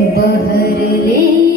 बहर ले